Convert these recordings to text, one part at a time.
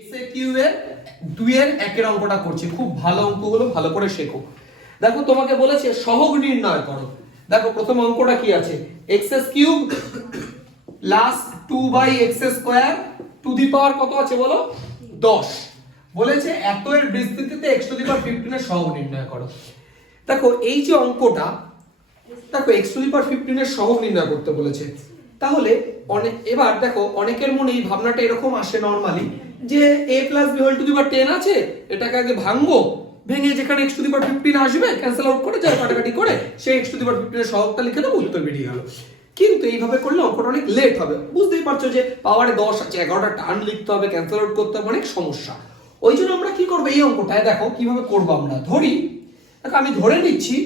SAQ এর 2 এর 1 এর অঙ্কটা করছি। খুব ভালো অঙ্কগুলো ভালো করে শেখো। দেখো তোমাকে বলেছে সহগ নির্ণয় করো। দেখো প্রথম অঙ্কটা কি আছে, x³ plus 2/x² two the পাওয়ার কত আছে বলো 10। বলেছে এত এর বিস্তৃতিতে x⁵15 এর সহগ নির্ণয় করো। দেখো এই যে অঙ্কটা, দেখো x⁵15 এর সহগ নির্ণয় করতে বলেছে। তাহলে এবার দেখো অনেকের মনে এই ভাবনাটা এরকম আসে নরমালি যে a + b whole to the power 10 আছে, এটাকে আগে ভাঙবো, ভেঙে যেখানে x⁵15 আসবে ক্যান্সেল আউট করে যায় কাটাকাটি করে সেই x⁵15 এর সহগটা লিখে দেবো, উত্তর বেরিয়ে গেল। কিন্তু এইভাবে করলে অঙ্কটা অনেক লেট হবে। বুঝতেই পারছো যে পাওয়ারে 10 আছে, 11টা টার্ম লিখতে হবে, ক্যান্সেল আউট করতে হবে, অনেক সমস্যা। ওই জন্য আমরা কি করবো এই অঙ্কটায়, দেখো কিভাবে করবো আমরা। দেখো আমি ধরে নিচ্ছি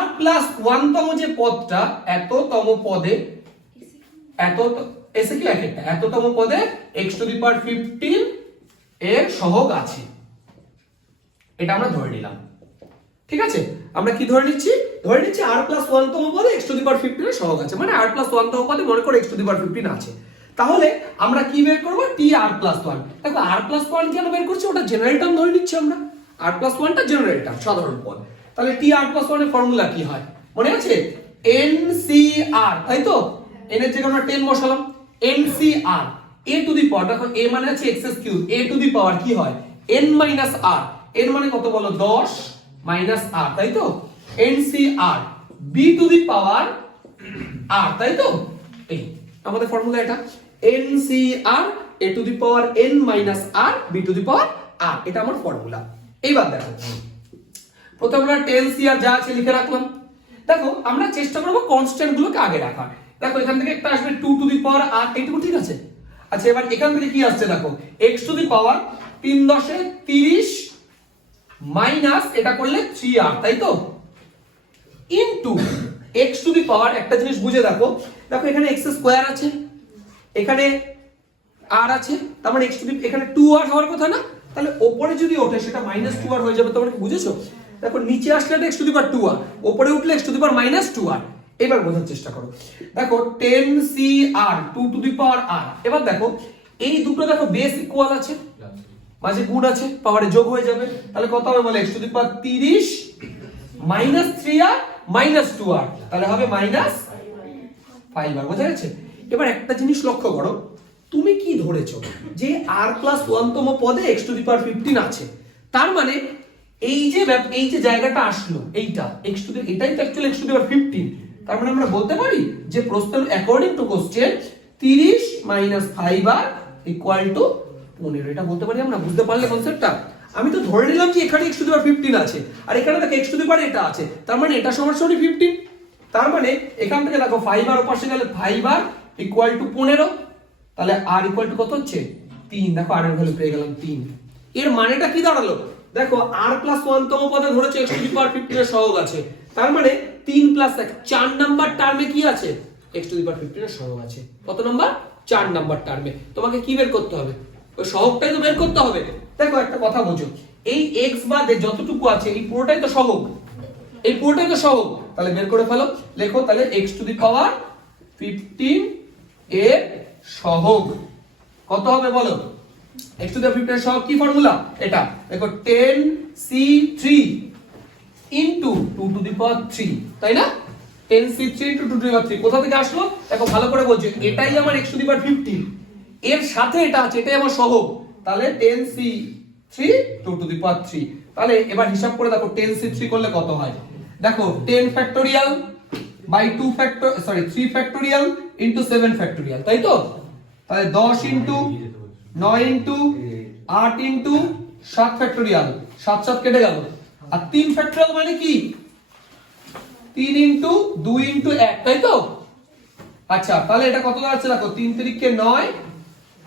r+1 তম যে পদটা এততম পদে এততম পদে x⁵15 এর সহগ আছে, এটা আমরা ধরে নিলাম। ঠিক আছে, আমরা কি ধরে নিচ্ছি r+1 তম পদে x⁵15 এর সহগ আছে, মানে r+1 তম পদে মনে করো x⁵15 আছে। তাহলে আমরা কি বের করব, tr+1। দেখো r+1 কেন বের করছি, ওটা জেনারেল টার্ম ধরে নিচ্ছি আমরা, r+1 টা জেনারেল টার্ম সাধারণ পদ। তাহলে tr+1 এর ফর্মুলা কি হয় মনে আছে, ncr, তাই তো, n এর জায়গায় আমরা 10 বসালাম, ncr a টু দি পাওয়ার, দেখো a মানে আছে x³ a টু দি পাওয়ার কি হয় n - r, n মানে কত বলো 10 - r, তাই তো, ncr b to the power r, তাই তো, এই আমাদের ফর্মুলা এটা, ncr a two the power n - r b to the power r, এটা আমার ফর্মুলা। এইবার দেখো প্রথমে আমরা 10cr যা আছে লিখে রাখলাম। দেখো আমরা চেষ্টা করব কনস্ট্যান্ট গুলোকে আগে রাখার। দেখো এখান থেকে একটা আসবে 2 টু দি পাওয়ার r, এইটুকু ঠিক আছে। আচ্ছা এবার এখান থেকে কি আসছে দেখো, x to the power 3 10 30 minus এটা করলে 3r, তাই তো, ইনটু x টু দি পাওয়ার, একটা জিনিস বুঝে দেখো, দেখো এখানে x² আছে, এখানে r আছে, তার মানে x টু দি এখানে 2r হওয়ার কথা না, তাহলে উপরে যদি ওঠে সেটা -2r হয়ে যাবে। তোমরা কি বুঝেছো? দেখো নিচে আসলে এটা x to the power 2r, উপরে উঠলে x to the power -2r। এবার বোঝার চেষ্টা করো। দেখো 10cr 2 to the power r। এবার দেখো এই দুটো দেখো বেস ইকুয়াল আছে, মাঝে গুণ আছে, পাওয়ারে যোগ হয়ে যাবে, তাহলে কত হবে বলে x to the power 30 -3r -2r, তাহলে হবে -5r। বোঝা গেছে? এবার একটা জিনিস লক্ষ্য করো, তুমি কি ধরেছো যে r+1 তম পদে x⁵15 আছে, তার মানে এই যে জায়গাটা আসলো এইটা এটাই তো অ্যাকচুয়ালি x⁵15, তার মানে আমরা বলতে পারি যে প্রশ্ন অ্যাকর্ডিং টু কোশ্চেন 30 - 5r = 15, এটা বলতে পারি আমরা। বুঝতে পারলে কনসেপ্টটা? আমি তো ধরে নিলাম যে এখানে x⁵15 আছে আর এখানে দেখো x টু দি পাওয়ার এটা আছে, তার মানে এটা সমান 15, তার মানে এখান থেকে দেখো 5r পাশে গেলে 5r = 15, তাহলে r = কত হচ্ছে 3। দেখো r এর ভ্যালু পেয়ে গেলাম 3। এর মানেটা কি দাঁড়ালো, দেখো r+1 তম পদে ধরেছে x⁵15 এর সহগ আছে, তার মানে 3 + 1 4 নাম্বার টার্মে কি আছে x⁵15 এর সহগ আছে। কত নাম্বার? 4 নাম্বার টার্মে। তোমাকে কি বের করতে হবে, ওই সহগটাই তো বের করতে হবে। দেখো একটা কথা বোঝো, এই x বাদে যতটুকু আছে এই পুরোটাই তো সহগ, এই পুরোটাই তো সহগ, তাহলে বের করে ফেলো। লেখো তাহলে x⁵15 এর সহগ কত হবে বলো, x⁵15 এর সহগ কি ফর্মুলা, এটা দেখো 10c3 into 2 to the power 3, তাই না, 10c3 into 2 to the power 3 কোথা থেকে আসলো, দেখো ভালো করে বলছি, এটাই আমার x⁵15, এর সাথে এটা আছে, এটাই আমার সহগ, তাহলে 10c3 2 টু দি পাওয়ার 3। তাহলে এবার হিসাব করে দেখো 10c3 করলে কত হয়, দেখো 10 factorial by 2 factor 3 factorial into 7 factorial, তাই তো, তাহলে 10 ইনটু 9 ইনটু 8 ইনটু 7 ফ্যাক্টোরিয়াল, 7 7 কেটে গেল, আর 3 ফ্যাক্টোরিয়াল মানে কি 3 ইনটু 2 ইনটু 1, তাই তো। আচ্ছা তাহলে এটা কত দাঁড়াচ্ছে দেখো, 3 3 9,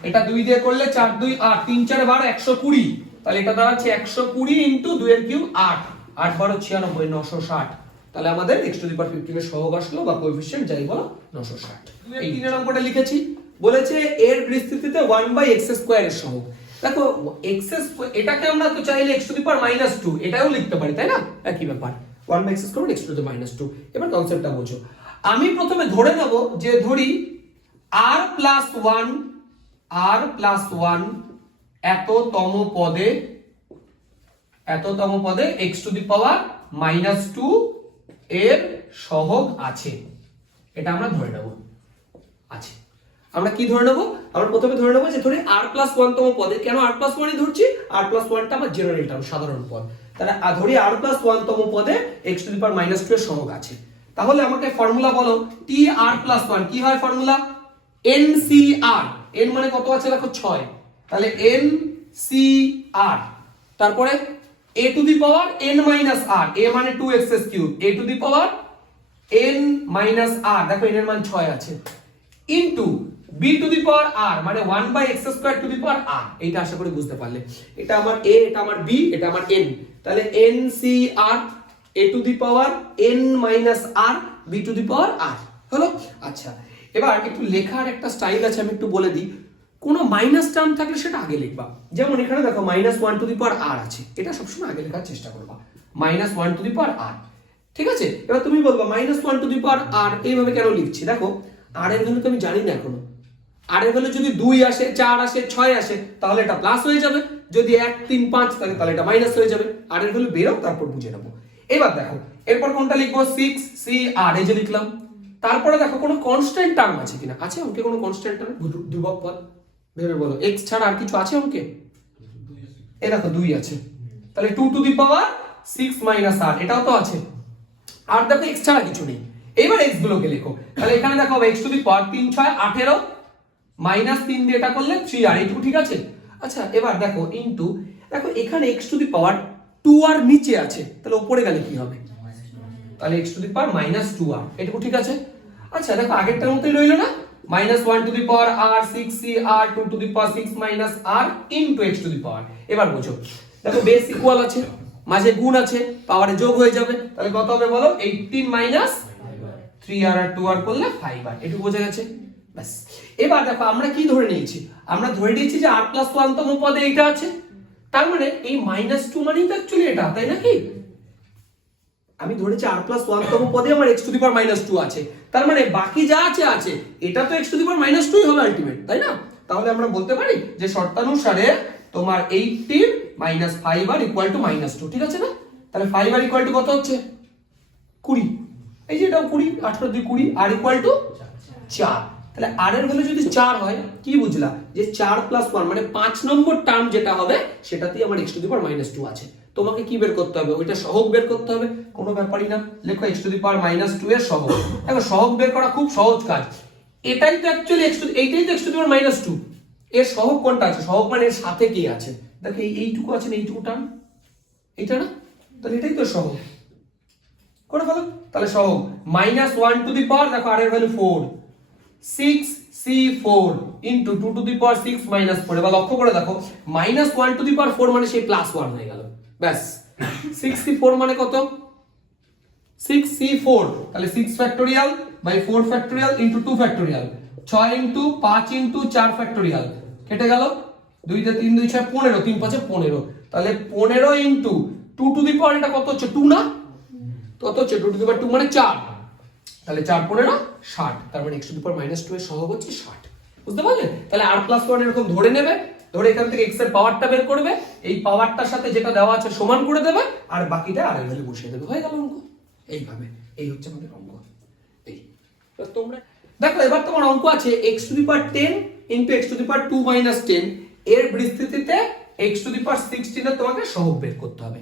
এটা 2 দিয়ে করলে 4 2 8, 3 4 12 120, তাহলে এটা দাঁড়াচ্ছে 120 ইনটু 2 এর কিউব 8, 8 12 96 960, তাহলে আমাদের x⁵15 এর সহগ আসলো বা কোএফিশিয়েন্ট যাই বলো 960। এই 3 নম্বরটা লিখেছি, বলেছে এর বিস্তৃতিতে 1/x² এর সহগ। দেখো x² এটাকে আমরা তো চাইলে x⁻², এটাও লিখতে পারি, তাই না, একই ব্যাপার, 1/x² x⁻²। এবার কনসেপ্টটা বোঝো, আমি প্রথমে ধরে নেব যে ধরি r+1 এততম পদে x টু দি পাওয়ার -2 এর সহগ আছে, এটা আমরা ধরে নেব আছে। আমরা কি ধরে নেব? আমরা প্রথমে ধরে নেব যে ধরে r+1 তম পদে, কেন r+1 ধরছি, r+1 টা আমার জেনারেল টার্ম, সাধারণ পদ, তাহলে ধরি r+1 তম পদে x টু দি পাওয়ার -2 এর সহগ আছে। তাহলে আমাকে ফর্মুলা বলো, tr+1 কি হয় ফর্মুলা? ncr, n মানে কত আছে দেখো 6, তাহলে ncr, তারপরে a two the power n minus r, a মানে 2x³ a two the power n minus r, দেখো n এর মান 6 আছে, into b to the power r মানে 1/x² two the power r। এইটা আশা করি বুঝতে পারলে, এটা আমার a, এটা আমার b, এটা আমার n, তাহলে ncr a two the power n minus r b to the power r হলো। আচ্ছা, এবার একটু লেখার একটা স্টাইল আছে, আমি একটু বলে দিই। কোনো মাইনাস টার্ম থাকলে সেটা আগে লিখবা, যেমন এখানে দেখো -1 টু দি পাওয়ার r আছে, এটা সবসময় আগে লেখার চেষ্টা করবা, -1 টু দি পাওয়ার r, ঠিক আছে। এবার তুমি বলবা -1 টু দি পাওয়ার r এইভাবে কেন লিখছি? দেখো r এর ভ্যালু তো আমি জানি না এখনো, r এর ভ্যালু যদি 2 আসে, 4 আসে, 6 আসে তাহলে এটা প্লাস হয়ে যাবে, যদি 1 3 5 তাহলে এটা মাইনাস হয়ে যাবে। r এর ভ্যালু বেরো, তারপর বুঝে নেব। এবার দেখো এরপর কোনটা লিখবো, 6cr এই যে লিখলাম। তারপরে দেখো কোনো কনস্ট্যান্ট টার্ম আছে কিনা, আছে অঙ্কে কোনো কনস্ট্যান্ট টার্ম, ধ্রুবক পদ? ভেবে বলো, x ছাড়া আর কিছু আছে অঙ্কে? এই দেখো 2 আছে, তাহলে 2 to the power 6 minus r, এটাও তো আছে। আর দেখো x ছাড়া কিছু নেই। এবার x গুলোকে লেখো, তাহলে এখানে দেখো x to the power 3 6 18 minus 3 দিয়ে এটা করলে 3r, এইটুকু ঠিক আছে। আচ্ছা, এবার দেখো ইনটু, দেখো এখানে x to the power 2r নিচে আছে, তাহলে উপরে গেলে কি হবে? তাহলে x to the power -2r, এটুকু ঠিক আছে। আচ্ছা দেখো আগেরটার মতই রইলো না, -1 to the power r 6cr 2 to the power 6 minus r into x to the power. এবার বোঝো, দেখো বেস ইকুয়াল আছে, মাঝে গুণ আছে, পাওয়ারে যোগ হয়ে যাবে, তাহলে কত হবে বলো? 18 মাইনাস 3r আর 2r করলে 5r, এটুকু বোঝা গেছে, বাস। এবার দেখো আমরা কি ধরে নিয়েছি, আমরা ধরে নিয়েছি যে r+1 তম পদে এইটা আছে, তার মানে এই -2 মানেই তো অ্যাকচুয়ালি এটা, তাই নাকি? আমি ধরেছি r+1 তম পদে আমার x টু দি পাওয়ার -2 আছে, তার মানে বাকি যা আছে আছে, এটা তো x টু দি পাওয়ার -2 হবে আলটিমেট, তাই না? তাহলে আমরা বলতে পারি যে শর্তানুসারে তোমার 18 মাইনাস 5r ইকুয়াল টু -2, ঠিক আছে না? তাহলে 5r ইকুয়াল টু কত হচ্ছে? 20, এই যে এটাও 20, 18 2 20, r ইকুয়াল টু 4। তাহলে r এর ভ্যালু যদি 4 হয়, কি বুঝলা? যে 4 + 1 মানে 5 নম্বর টার্ম যেটা হবে সেটাতেই আমার x টু দি পাওয়ার -2 আছে। তোমাকে কি বের করতে হবে? ওইটা সহগ বের করতে হবে, কোনো ব্যাপারই না। লেখো x টু দি পাওয়ার -2 এর সহগ। দেখো সহগ বের করা খুব সহজ কাজ, এটাই তো অ্যাকচুয়ালি এইটাই তো x টু দি পাওয়ার -2, এর সহগ কোনটা আছে? সহগ মানে এর সাথে কি আছে, দেখো এইটুকু আছে না, এইটুকু টার্ম, এইটা না, তাহলে এটাই তো সহগ করে ফেলো। তাহলে সহগ -1 টু দি পাওয়ার, দেখো r এর value 4, 6c4 into 2 to the power 6 minus 4। এবার লক্ষ্য করে দেখো -1 টু দি পাওয়ার 4 মানে সেই +1 হয়ে গেল, ব্যাস। 6c4 মানে কত? 6c4, তাহলে 6 factorial by 4 factorial into 2 factorial, 6 into 5 into 4 factorial, কেটে গেল 2 তে 3 2 6 15, 3 5 15, তাহলে 15 ইনটু 2 টু দি পাওয়ার, এটা কত হচ্ছে? 2 না, কত হচ্ছে? 2 টু দি পাওয়ার 2 মানে 4, তাহলে 4 15 60, তার মানে x টু দি পাওয়ার -2 এর সহগ হচ্ছে 60। বুঝতে পারলে? তাহলে r+1 এরকম ধরে নেবে, ধরে এখান থেকে x এর পাওয়ারটা বের করবে, এই পাওয়ারটার সাথে যেটা দেওয়া আছে সমান করে দেবে, আর বাকিটা r এর ভ্যালু বসিয়ে দেবে, হয়ে গেল অঙ্ক। এইভাবে, এই হচ্ছে আমাদের অঙ্ক। এই তো তোমরা দেখো, এবার তোমার অঙ্ক আছে x to the power 10 into x to the power 2 - 10 এর বিস্তৃতিতে x টু দি পাওয়ার 16 এর তোমাকে সহগ বের করতে হবে।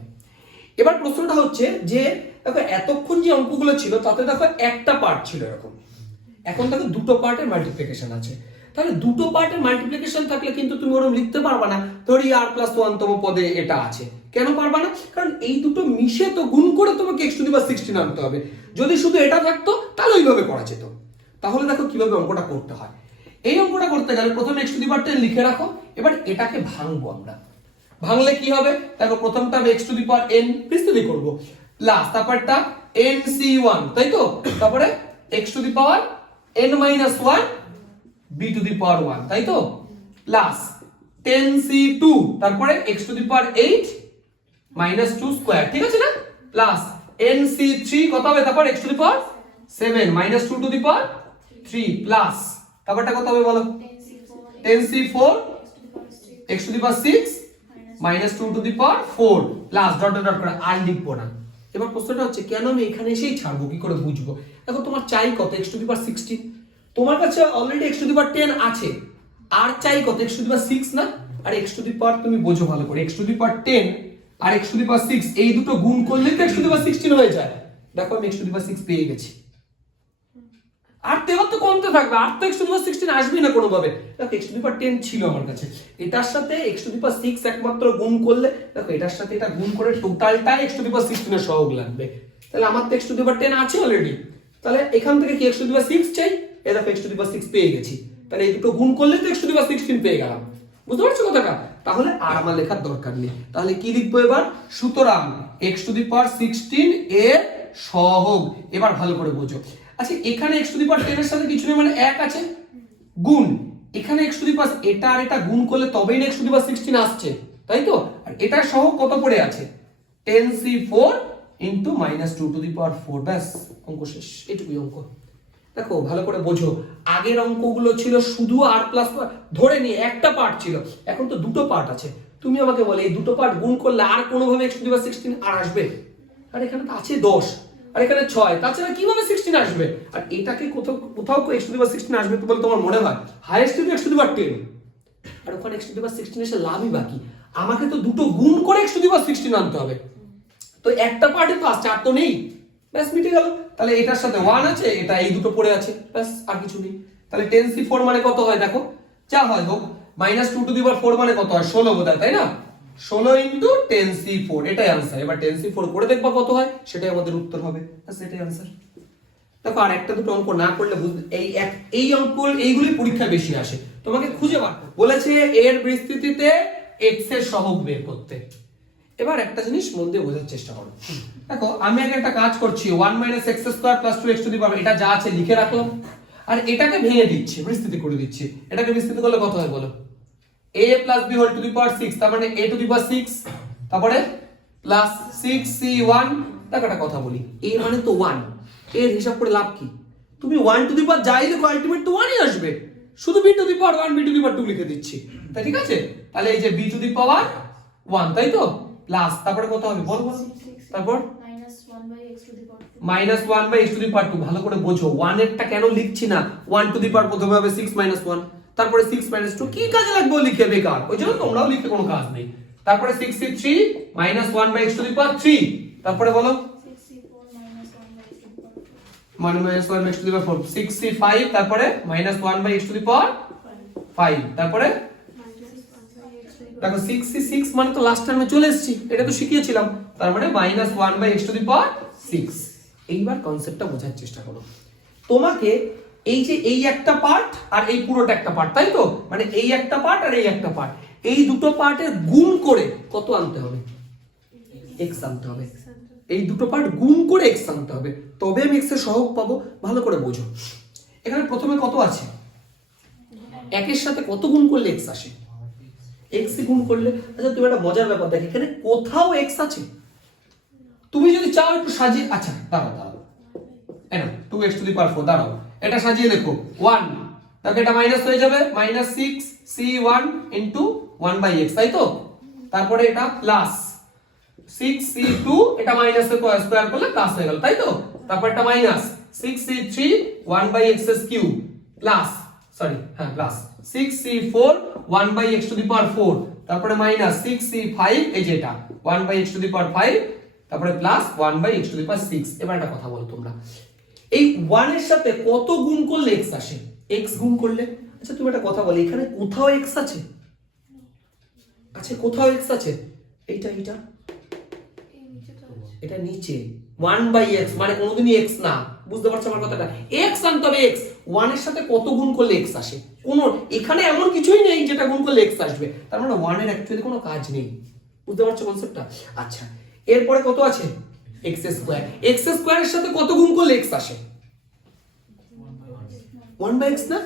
এবার প্রশ্নটা হচ্ছে যে দেখো এতক্ষণ যে অঙ্কগুলো ছিল তাতে দেখো একটা পার্ট ছিল এরকম, এখন দেখো দুটো পার্টের মাল্টিপ্লিকেশন আছে। তাহলে দুটো পার্টের মাল্টিপ্লিকেশন থাকলে কিন্তু তুমি ওরকম লিখতে পারবা না, ধরি r+1 তম পদে এটা আছে, কেন পারবা না? কারণ এই দুটো মিশে তো গুণ করে তোমাকে x টু দি পাওয়ার 16 আনতে হবে। যদি শুধু এটা থাকতো তাহলে ওইভাবে করা যেত। তাহলে দেখো কিভাবে অঙ্কটা করতে হয়। এই অঙ্কটা করতে গেলে প্রথমে x টু দি পাওয়ার 10 লিখে রাখো, এবার এটাকে ভাঙবো আমরা। ভাঙলে কি হবে? দেখো প্রথমটা x to the power n বিস্তৃতি করব, প্লাস তারপরটা nc1, তাই তো? তারপরে x to the power n - 1 b to the power 1, তাই তো? প্লাস 10c2, তারপরে x to the power 8 - 2 square, ঠিক আছে না? প্লাস nc3 কত হবে? তারপর x to the power 7 - 2 to the power 3, plus তারপরটা কত হবে বলো? 10c4 x to the power 6 minus 2 to the power 4 plus dot dot dot করে আর লিখবো না। এবার প্রশ্নটা হচ্ছে কেন আমি এখানে এসেই ছাড়বো, কি করে বুঝবো? দেখো তোমার চাই কত, x টু দি পাওয়ার 16, তোমার কাছে already x to the power 10 আছে, আর চাই কত, x টু দি পাওয়ার 6 না? আর x টু দি পাওয়ার তুমি বোঝো ভালো করে, x টু দি পাওয়ার 10 আর x টু দি পাওয়ার 6 এই দুটো গুণ করলে তো x টু দি পাওয়ার 16 হয়ে যায়। দেখো আমি x টু দি পাওয়ার 6 পেয়ে গেছি। আর তো এবার তো কমতে থাকবে, আর তো x টু দি পাওয়ার 16 আসবেই না কোনো ভাবে। দেখো x টু দি পাওয়ার 10 ছিল আমার কাছে, এটার সাথে x টু দি পাওয়ার 6 একমাত্র গুণ করলে, দেখো এটার সাথে এটা গুণ করে টোটালটাই x টু দি পাওয়ার 16 এর সহগ লাগবে। তাহলে আমার তো x টু দি পাওয়ার 10 আছে অলরেডি, তাহলে এখান থেকে কি x টু দি পাওয়ার 6 চাই, এই দেখো x টু দি পাওয়ার 6 পেয়ে গেছি। তাহলে এই দুটো গুণ করলে তো x টু দি পাওয়ার 16 পেয়ে গেলাম। বুঝতে পারছো কথাটা? তাহলে আর আমার লেখার দরকার নেই। তাহলে কি লিখবো এবার? সুতরাং x টু দি পাওয়ার 16 এর সহগ। এবার ভালো করে বোঝো। আচ্ছা এখানে x টু দি পাওয়ার 10 এর সাথে কিছু নেই, মানে 1 আছে গুণ, এখানে x টু দি পাওয়ার এটা আর এটা গুণ করলে তবেই না x টু দি পাওয়ার 16 আসছে, তাই তো? আর এটার সহগ কত পড়ে আছে? 10c4 into -2 to the power 4, ব্যাস অঙ্ক শেষ। এটুকুই অঙ্ক। দেখো ভালো করে বোঝো, আগের অঙ্কগুলো ছিল শুধু r প্লাস ধরে নিয়ে একটা পার্ট ছিল, এখন তো দুটো পার্ট আছে। তুমি আমাকে বলে এই দুটো পার্ট গুণ করলে আর কোনোভাবে x টু দি পাওয়ার 16 আর আসবে? আর এখানে তো আছে 10 আর এখানে 6, তাছাড়া কিভাবে 16 আসবে? আর এটাকে কোথাও কোথাও x টু দি পাওয়ার 16 আসবে বলে তোমার মনে হয়? হাইয়েস্ট কিন্তু x টু দি পাওয়ার 10, আর ওখানে x টু দি পাওয়ার 16 এসে লাভই বাকি। আমাকে তো দুটো গুণ করে x টু দি পাওয়ার 16 আনতে হবে, তো একটা পার্টে তো আসছে, আর তো নেই, ব্যাস মিটে গেল। তাহলে এটার সাথে 1 আছে, এটা এই দুটো পড়ে আছে, ব্যাস আর কিছু নেই। তাহলে 10c4 মানে কত হয় দেখো, যা হয় হোক, -2 টু দি পাওয়ার 4 মানে কত হয়? 16 বোধহয়, তাই না? 16 ইনটু 10c4, এটাই आंसर। এবার 10c4 করে দেখবা কত হয়, সেটাই আমাদের উত্তর হবে, ব্যাস এটাই आंसर। দেখো আর একটা দুটো অঙ্ক না করলে বুঝতে, এই অঙ্ক এইগুলি পরীক্ষায় বেশি আসে। তোমাকে খুঁজে বার বলেছে এর বিস্তৃতিতে x এর সহগ বের করতে। এবার একটা জিনিস মন দিয়ে বোঝার চেষ্টা করো। দেখো আমি আগে একটা কাজ করছি, 1 - x² + 2x two the power, এটা যা আছে লিখে রাখলাম, আর এটাকে ভেঙে দিচ্ছি, বিস্তৃতি করে দিচ্ছি। এটাকে বিস্তৃতি করলে কত হয় বলো? a + b whole to the power 6, তার মানে a টু দি পাওয়ার 6, তারপরে প্লাস 6c1। দেখো একটা কথা বলি, a মানে তো 1, এর হিসাব করে লাভ কি? তুমি 1 টু দি পাওয়ার যাই দেখো আলটিমেট তো 1ই আসবে, শুধু b to the power 1 b to the power 2 লিখে দিচ্ছি, তাই ঠিক আছে? তাহলে এই যে b টু দি পাওয়ার 1, তাই তো, প্লাস তারপরে কত হবে বল বল, তারপর -1/x টু দি পাওয়ার 2। ভালো করে বোঝো, 1 এরটা কেন লিখছি না? 1 টু দি পাওয়ার প্রথমে হবে 6 - 1, তারপরে 6 - 2, কি কাজে লাগবে লিখে বেকার, ওই জন্য তোমরাও লিখে কোনো কাজ নেই। তারপরে 6c3 -1/x to the power 3, তারপরে বলো -1/x to the power 4, 6c5, তারপরে -1/x টু দি পাওয়ার 5, তারপরে দেখো 6c6 মানে তো লাস্ট টাইমে চলে এসেছি, এটা তো শিখিয়েছিলাম, তার মানে -1/x টু দি পাওয়ার 6। এইবার কনসেপ্টটা বোঝার চেষ্টা করো। তোমাকে এই যে এই একটা পার্ট আর এই পুরোটা একটা পার্ট, তাই তো, মানে এই একটা পার্ট আর এই একটা পার্ট, এই দুটো পার্টের গুণ করে কত আনতে হবে? x আনতে হবে। এই দুটো পার্ট গুণ করে x আনতে হবে, তবে আমি x এর সহগ পাবো। ভালো করে বোঝো, এখানে প্রথমে কত আছে? 1 এর সাথে কত গুণ করলে x আসে? x গুণ করলে। আচ্ছা তুমি একটা মজার ব্যাপার দেখো, এখানে কোথাও x আছে? তুমি যদি চাও একটু সাজিয়ে, আচ্ছা দাঁড়াও, এই না 2x টু দি পাওয়ার 4, দাঁড়াও এটা সাজিয়ে লেখো 1, তাহলে এটা মাইনাস হয়ে যাবে, -6c1 ইনটু 1/x, তাই তো? তারপরে এটা প্লাস 6c2, এটা মাইনাস এর স্কয়ার করলে প্লাস হয়ে গেল, তাই তো? তারপর এটা minus 6c3 1/x³ plus, sorry হ্যাঁ plus 6c4 1/x to the power 4, তারপরে মাইনাস 6c5, এই যে এটা 1/x টু দি পাওয়ার 5, তারপরে plus 1/x to the power 6। এবার একটা কথা বলো তোমরা, এই 1 এর সাথে কত গুণ করলে x আসে? x গুণ করলে। আচ্ছা তুমি একটা কথা বলো, এখানে কোথাও x আছে? আচ্ছা কোথাও x আছে? এইটা এটা নিচে 1/x মানে কোনোদিনই x না, বুঝতে পারছো আমার কথাটা? x আনতে হবে, x 1 এর সাথে কত গুণ করলে x আসে? কোন এখানে এমন কিছুই নেই যেটা গুণ করলে x আসবে, তার মানে 1 এর অ্যাকচুয়ালি কোনো কাজ নেই, বুঝতে পারছো কনসেপ্টটা? আচ্ছা এরপরে কত আছে? x² এর সাথে কত গুণ করলে x আসে? 1/x না?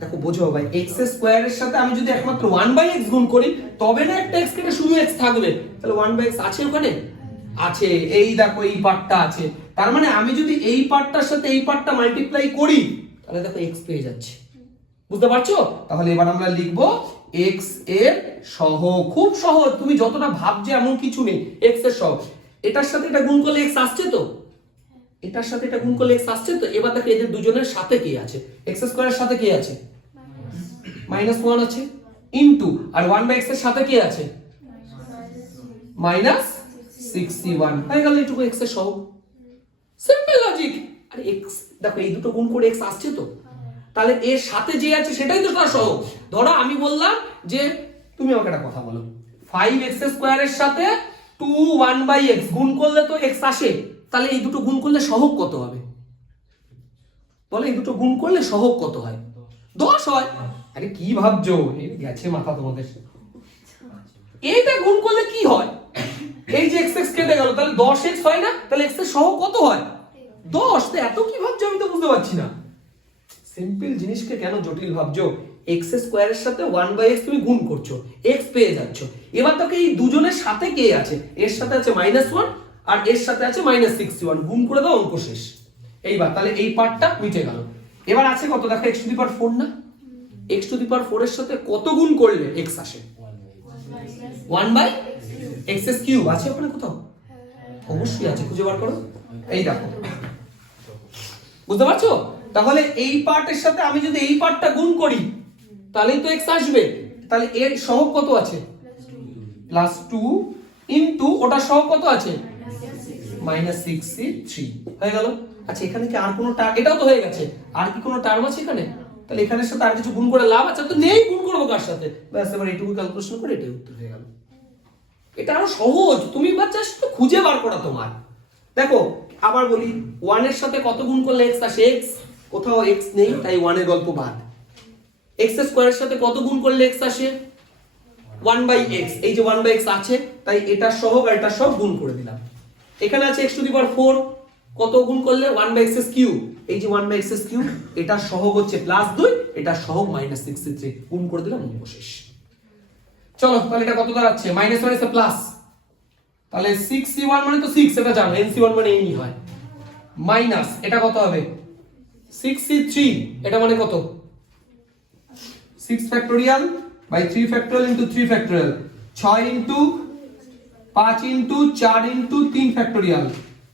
দেখো বোঝো ভাই, x² এর সাথে আমি যদি একমাত্র 1/x গুণ করি তবে না একটা x কেটে শুধু x থাকবে, তাহলে 1/x আছে ওখানে? আছে, এই দেখো এই পার্টটা আছে, তার মানে আমি যদি এই পার্টটার সাথে এই পার্টটা মাল্টিপ্লাই করি তাহলে দেখো x পেয়ে যাচ্ছে, বুঝতে পারছো? তাহলে এবার আমরা লিখবো x এর সহগ। খুব সহজ, তুমি যতটা ভাবছো এমন কিছু নেই, x এর সহগ। এটার সাথে এটা গুণ করলে x আসছে তো, এটার সাথে এটা গুণ করলে x আসছে তো। এবার দেখো এদের দুজনের সাথে কি আছে, x স্কয়ারের সাথে কি আছে, -1 আছে, ইনটু আর 1/x এর সাথে কি আছে, -61। হয়ে গেল এইটুকু x এর সহগ। Simple logic. আর x দেখো এই দুটো গুণ করে x আসছে তো, তাহলে এর সাথে যে আছে সেটাই তো তার সহগ। ধরো আমি বললাম যে তুমি আমাকে একটা কথা বলো, 5x স্কয়ারের সাথে 2 1/x গুণ করলে তো x আসে, তাহলে এই দুটো গুণ করলে সহগ কত হবে? বলো এই দুটো গুণ করলে সহগ কত হয়? 10 হয়। আরে কি ভাবছো, এই গেছে মাথা তোমাদের। এইটা গুণ করলে কি হয়, এই যে x কেটে গেল, তাহলে 10x হয় না? তাহলে x এর সহগ কত হয়? 10। তো এত কি ভাবছো আমি তো বুঝতে পারছি না। সিম্পল জিনিসকে কেন জটিল ভাবছো? x স্কয়ারের সাথে 1/x তুমি গুণ করছো, x পেয়ে যাচ্ছ। এবার তোকে এই দুজনের সাথে কে আছে, এর সাথে আছে -1 আর এর সাথে আছে -61, গুণ করে দাও, অঙ্ক শেষ। এইবার তাহলে এই পার্টটা মিটে গেল। এবার আছে কত দেখো, x⁴ না? x⁴ এর সাথে কত গুণ করলে x আসে? 1/x³ আছে ওখানে কোথাও? অবশ্যই আছে, খুঁজে বার করো। এই দেখো, বুঝতে পারছো? তাহলে এই পার্টের সাথে আমি যদি এই পার্টটা গুণ করি তাহলেই তো x আসবে। তাহলে এর সহগ কত আছে? +2 ইনটু ওটা সহগ কত আছে? -63 হয়ে গেল। আচ্ছা এখানে কি আর কোনো টার্ম? এটাও তো হয়ে গেছে, আর কি কোনো টার্ম আছে এখানে? তাহলে এখানের সাথে আর কিছু গুণ করে লাভ আছে তো নেই, গুণ করবো কার সাথে? ব্যাস এবার এইটুকু ক্যালকুলেশন করে এটাই উত্তর হয়ে গেল। এটা আরো সহজ, তুমি জাস্ট খুঁজে বার করা তোমার। দেখো আবার বলি, 1 এর সাথে কত গুণ করলে x আসে? x কোথাও x নেই, তাই 1 এর গল্প বাদ। x স্কয়ারের সাথে কত গুণ করলে x আসে? 1/x। এই যে 1/x আছে, তাই এটা সহগ আর এটা সব গুণ করে দিলাম। এখানে আছে x⁴, কত গুণ করলে? 1/x³। এই যে 1/x³, এটা সহগ হচ্ছে +2, এটা সহগ -63, গুণ করে দিলাম, অঙ্ক শেষ। চলো তাহলে এটা কত দাঁড়াচ্ছে? -1 এসে প্লাস, তাহলে 6c1 মানে তো 6, এটা জানো, nc1 মানে এই হয়, মাইনাস এটা কত হবে? 6c3, এটা মানে কত? 6 factorial by 3 factorial into 3 factorial, 6 into 5 into 4 into 3 factorial,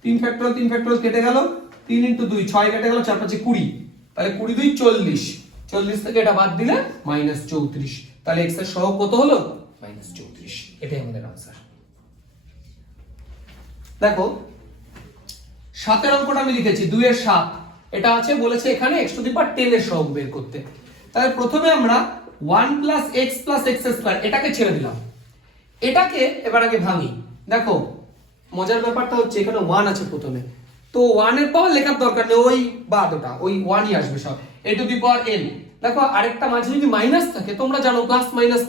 3 factorial 3 factorial কেটে গেল, 3 ইনটু 2 6 কেটে গেল, 4 5 20, তাহলে 20 2 40, 40 থেকে এটা বাদ দিলে -34। তাহলে x এর সহগ কত হলো? -34। এটাই আমাদের आंसर। দেখো 7 এর অঙ্কটা আমি লিখেছি 2 এর 7, এটা আছে বলেছে এখানে x⁻10 এর সহগ বের করতে। তাহলে প্রথমে আমরা 1 + x + x², এটাকে ছেড়ে দিলাম। এটাকে এবার আগে ভাঙি। দেখো মজার ব্যাপারটা হচ্ছে এখানে 1 আছে প্রথমে, তো 1 এর পাওয়ার লেখার দরকার নেই, ওই বাদ ওটা, ওই 1ই আসবে সব, a⁴n। দেখো আরেকটা মাঝে যদি মাইনাস থাকে, তোমরা জানো প্লাস মাইনাস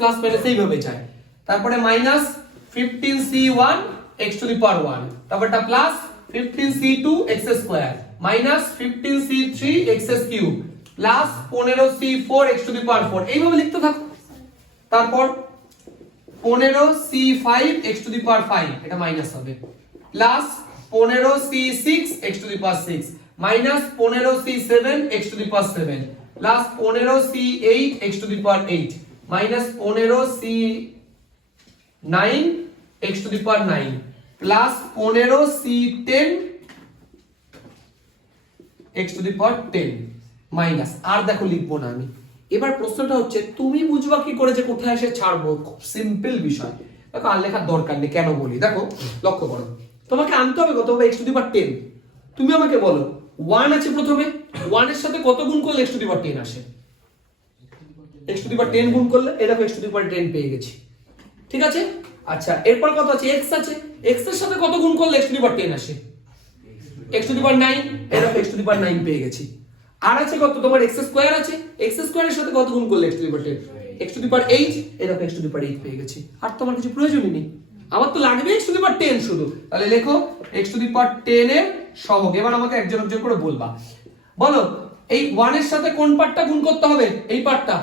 এইভাবে যায়। তারপরে -15c1 x⁴1, তারপরটা plus 15c2 x² minus 15c3 x³ plus 15c4 x⁴, এইভাবে লিখতে থাকো। তারপর 15c5 x⁵, এটা মাইনাস হবে, plus 15c6 x⁵, minus 15c7 x⁵, plus 15c8 x⁵, minus 15c9 x⁹, plus 15c10 x⁻10 minus. আর দেখো লিখবো না আমি। এবার প্রশ্নটা হচ্ছে তুমি বুঝবা কি করে যে কোথায় এসে ছাড়বো? খুব সিম্পল বিষয়। দেখো আর লেখার দরকার নেই, কেন বলি দেখো, লক্ষ্য করো, তোমাকে আনতে হবে কত হবে? x⁻10। তুমি আমাকে বলো 1 আছে প্রথমে, 1 এর সাথে কত গুণ করলে x⁻10 আসে? x⁻10 গুণ করলে এই দেখো x⁻10 পেয়ে গেছি, ঠিক আছে? আচ্ছা এরপর কত আছে? x আছে, x এর সাথে কত গুণ করলে x⁻10 আসে? x⁹, এই দেখো x⁹ পেয়ে গেছি। আর আছে কত? তোমার x² আছে, x² এর সাথে কত গুণ করলে x⁻10? x⁸, এই দেখো x⁸ পেয়ে গেছি। আর তোমার কিছু প্রয়োজনই নেই, আমার তো লাগবে x⁻10 শুধু। তাহলে লেখো x⁻10 এর সহগ। এবার আমাকে একজন একজন করে বলবা, বলো এই 1 এর সাথে কোন পার্টটা গুণ করতে হবে? এই পার্টটা।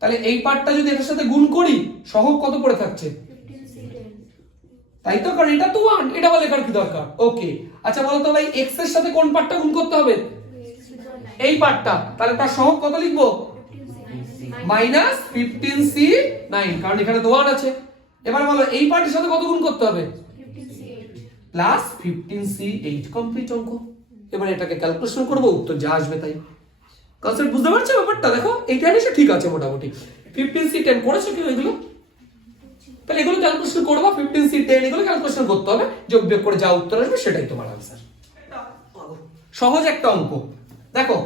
তাহলে এই পার্টটা যদি এটার সাথে গুণ করি, সহগ কত পড়ে থাকছে? তাই তো, কারণ এটা তো 1, এটা বলে লেখার কি দরকার? ওকে। আচ্ছা বলো তো ভাই x এর সাথে কোন পার্টটা গুণ করতে হবে? এই পার্টটা। তাহলে তার সহগ কত লিখবো? মাইনাস 15c9, কারণ এখানে তো 1 আছে। এবার বলো এই পার্টের সাথে কত গুণ করতে হবে? প্লাস 15c8, কমপ্লিট অঙ্ক। এবার এটাকে ক্যালকুলেশন করব, উত্তর যা আসবে তাই। কনসেপ্ট বুঝতে পারছো ব্যাপারটা? দেখো এইটা এসে ঠিক আছে মোটামুটি। 15c10 করেছো কি এগুলো? তাহলে এগুলো ক্যালকুলেশন করবা, 15c10 এগুলো ক্যালকুলেশন করতে হবে, যোগ বিয়োগ করে যা উত্তর আসবে সেটাই তোমার আনসার। সহজ একটা অঙ্ক দেখো,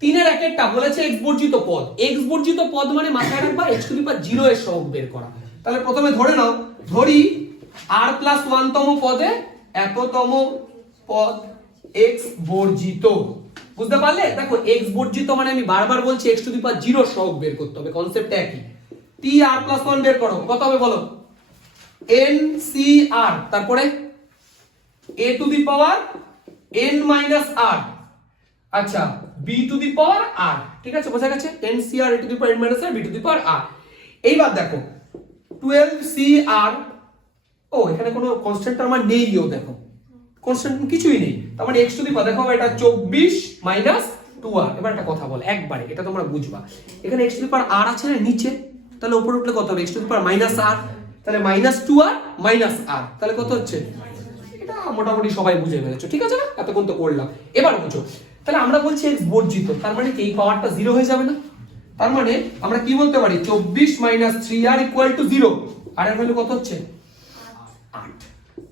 3 এর 1 বলেছে x বর্জিত পদ। x বর্জিত পদ মানে মাথায় রাখবা x⁻0 এর সহগ বের করা। তাহলে প্রথমে ধরে নাও, ধরি r+1 তম পদে এততম পদ x বর্জিত। বুঝতে পারলে? দেখো x বর্জিত মানে আমি বারবার বলছি x⁻0 সহগ বের করতে হবে, কনসেপ্ট একই। tr+1 বের করো, কত হবে বলো? ncr, তারপরে a⁻n−r, আচ্ছা b⁻r, ঠিক আছে বোঝা গেছে? ncr a⁻n−r b⁻r। এইবার দেখো 12cr, ও এখানে কোনো কনস্ট্যান্ট আমার নেইও, দেখো কনস্ট্যান্ট কিছুই নেই, তার মানে x টু দি পাওয়ার, দেখো এটা 24 - 2r। এবার একটা কথা বল একবারে, এটা তোমরা বুঝবা, এখানে x to the power r আছে না নিচে, তাহলে উপরে উঠলে কত হবে? x to the power -r, তাহলে -2r -r, তাহলে কত হচ্ছে? এটা মোটামুটি সবাই বুঝে ফেলেছো, ঠিক আছে না? এতক্ষণ তো করলাম, এবার বুঝো। তাহলে আমরা বলছি x বর্জিত, তার মানে কি এই পাওয়ারটা 0 হয়ে যাবে না? তার মানে আমরা কি বলতে পারি? 24 - 3r = 0। আর এর ভ্যালু কত হচ্ছে? 8।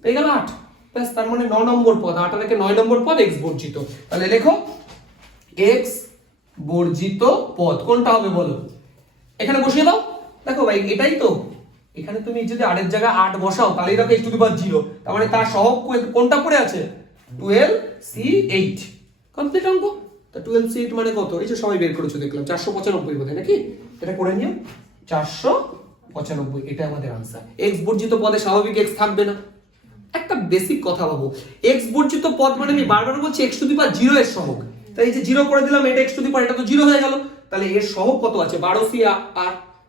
পেয়ে গেল 8, প্লাস তার মানে 9 নম্বর পদ, 8 থেকে 9 নম্বর পদ x বর্জিত। তাহলে লেখো x বর্জিত পদ কোনটা হবে বলো? এখানে বসিয়ে দাও। দেখো ভাই এটাই তো, এখানে তুমি যদি r এর জায়গায় 8 বসাও তাহলেই দেখো x⁻0, তার মানে তার সহগ কোনটা পড়ে আছে? 12c8, কমপ্লিট অঙ্ক। তা 12c8 মানে কত? এই যে সবাই বের করেছো দেখলাম 495 বোধহয় নাকি? এটা করে নিও, 495, এটা আমাদের आंसर। x বর্জিত পদে স্বাভাবিক x থাকবে না। একটা বেসিক কথা ভাবো, x বর্জিত পদ মানে আমি বারবার বলছি x⁻0 এর সহগ। তাই এই যে 0 করে দিলাম, এটা x⁻, এটা তো 0 হয়ে গেল, তাহলে এর সহগ কত আছে? 12cr,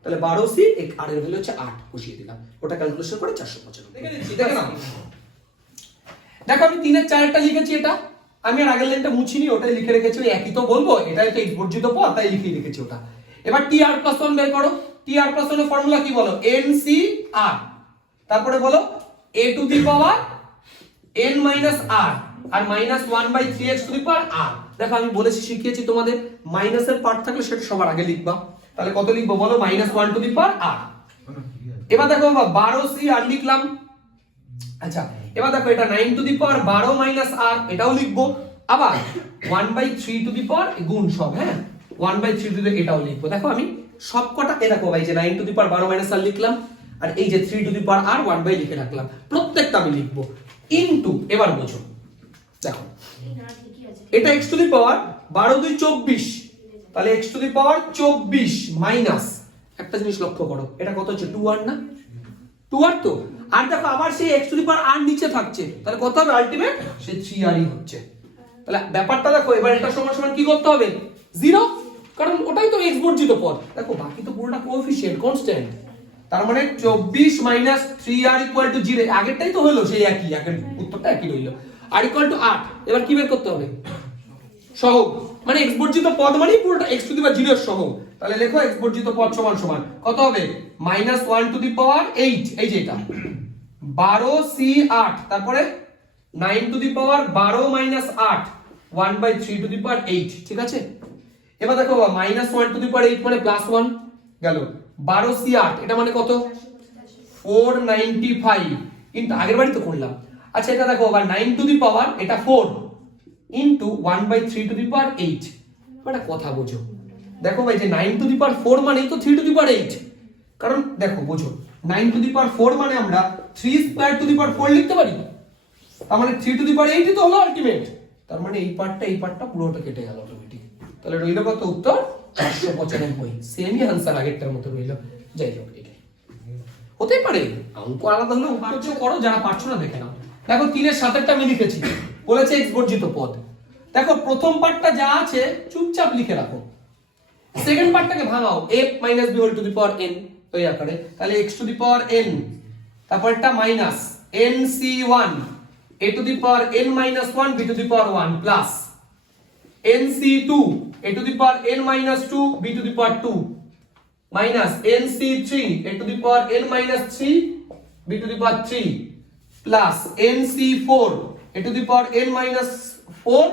তাহলে 12c আর এর ভ্যালু হচ্ছে 8, বসিয়ে দিলাম, ওটা ক্যালকুলেশন করে 495। দেখে নিচ্ছি, দেখে নাও। দেখো আমি 3 এর 4টা লিখেছি, এটা আমি আর আগের লাইনটা মুছিনি, ওটাই লিখে রেখেছি, একই তো বলবো, এটাই তো x বর্জিত পদ, তাই লিখে রেখেছি ওটা। এবার tr+1 বের করো। tr+1 এর ফর্মুলা কি বলো? ncr, তারপরে বলো a⁻n−r আর -1/3x⁻r। দেখো আমি বলেছি, শিখিয়েছি তোমাদের, মাইনাসের পার্ট থাকলে সেটা সবার আগে লিখবা। তাহলে কত লিখবো বলো? -1/r। এবার দেখো 12c আর লিখলাম। আচ্ছা এবার দেখো এটা 912 - r, এটাও লিখবো। আবার 1/3 গুণ সব, হ্যাঁ 1/3 এটাও লিখবো। দেখো আমি সবকটা দেখো ভাই, যে 912 - r লিখলাম, আর এই যে 3r 1/, লিখে রাখলাম, প্রত্যেকটা আমি লিখবো ইনটু। এবার বোঝো, দেখো এটা x⁻, 12 2 24, তাহলে x⁻24 মাইনাস, একটা জিনিস লক্ষ্য করো, এটা কত হচ্ছে? 2r না? 2r তো, আর দেখো আবার সেই x⁻r নিচে থাকছে, তাহলে কত হবে আলটিমেট? সে 3r হচ্ছে। তাহলে ব্যাপারটা দেখো, এবার এটা সমান সমান কি করতে হবে? 0, কারণ ওটাই তো x বর্জিত পদ। দেখো বাকি তো পুরোটা কোএফিশিয়েন্ট, কনস্ট্যান্ট, তার মানে 24 - 3r = 0, আগেরটাই তো হলো সেই একই, আগের উত্তরটা একই রইল। r = 8, এবার কি বের করতে হবে? সহগ, মানে x বর্জিত পদ মানে পুরোটা x⁻0 এর সহগ। তাহলে লেখো x বর্জিত পদ সমান সমান কত হবে? -1/8, এই যে এটা 12c8, তারপরে 912 - 8 1/3 ঠিক আছে? এবার দেখো -1/8 মানে +1 গেল, 12c8 এটা মানে কত? 495, কিন্তু আগের বারই তো করলাম। আচ্ছা এটা দেখো আবার 9 এটা 4 ইনটু 1/3 একটা কথা বোঝো, দেখো ভাই যে 9 মানেই তো 3 কারণ দেখো বোঝো 9 মানে আমরা 3² লিখতে পারি, তার মানে 3 তো হলো আলটিমেট, তার মানে এই পার্টটা পুরোটা কেটে গেল অটোমেটিক। তাহলে রইল কত উত্তর? 495, সেমই आंसर আগেরটার মতো রইল। যাই হোক এটাই হতে পারে, অঙ্ক আলাদা হলে উত্তর করো, যারা পারছো না দেখে নাও। দেখো 3 এর 7টা আমি লিখেছি, বলেছে x বর্জিত পদ। দেখো প্রথম পার্টটা যা আছে চুপচাপ লিখে রাখো, সেকেন্ড পার্টটাকে ভাঙাও, a - b⁻n ওই আকারে, তাহলে x⁻n, তারপরটা minus nc1 a⁻n-1 b⁻1 plus nc2 a⁻n-2 b⁻2 minus nc3 a to the power n minus 3 b to the power 3 plus nc4 a to the power n minus 4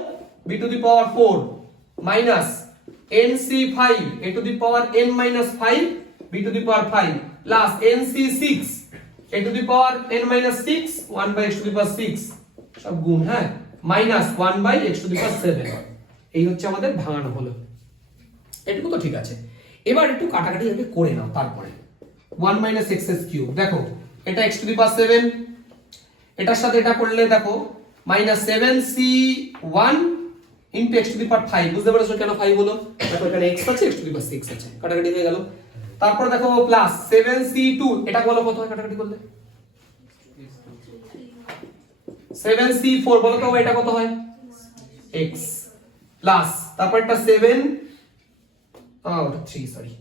b to the power 4 minus nc5 a to the power n minus 5 b to the power 5 plus nc6 a to the power n minus 6 1 by x to the power 6 সব গুণ হ্যাঁ minus 1 by x to the power 7 এই হচ্ছে আমাদের ভাঙানো হলো এটুকু তো ঠিক আছে এবার একটু কাটাকাটি আগে করে নাও তারপরে 1 minus x cube দেখো এটা x to the power 7 এটার সাথে এটা করলে দেখো minus 7c1 into x to the power 5 বুঝতে পারছো কেন 5 হলো দেখো এখানে x আছে x to the power 6 আছে কাটাকাটি হয়ে গেল তারপর দেখো প্লাস 7c2 এটা বলো কত হয় কাটাকাটি করলে 7c4 বলো তো এটা কত হয় x প্লাস তারপর একটা 7 ওটা 3 সরি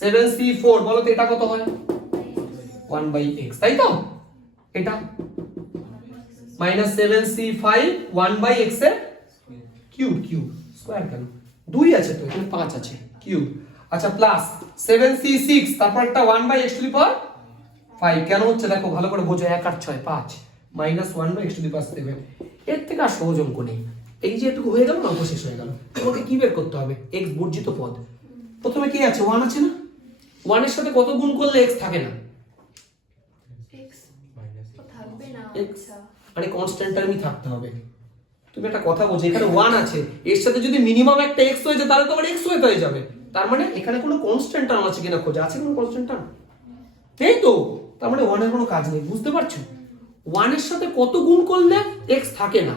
7c4 বলো তো এটা কত হয় 1 by x তাই তো এটা -7c5 1 by x এর কিউব স্কয়ার কেন 2 আছে তো এখানে 5 আছে কিউব আচ্ছা প্লাস 7c6 তারপর একটা 1 by x to the power 5 কেন হচ্ছে দেখো ভালো করে বোঝো 1 আর 6 5 -1 by x to the power 7 এর থেকে আর সহজ অঙ্ক নেই এই যে এটুকু হয়ে গেল না অঙ্ক শেষ হয়ে গেল তোমাকে কি বের করতে হবে x বর্জিত পদ প্রথমে কি আছে 1 আছে না 1 এর সাথে কত গুণ করলে x থাকে না x তো থাকবে না x মানে কনস্ট্যান্ট টার্মই থাকতে হবে তুমি একটা কথা বলছো এখানে 1 আছে এর সাথে যদি মিনিমাম একটা x হয়ে যায় তাহলে তো আবার x হয়ে যাবে তার মানে এখানে কোনো কনস্ট্যান্ট টার্ম আছে কিনা খোঁজা আছে কোনো কনস্ট্যান্ট টার্ম এই তো তার মানে 1 এর কোনো কাজ নেই বুঝতে পারছো 1 এর সাথে কত গুণ করলে x থাকে না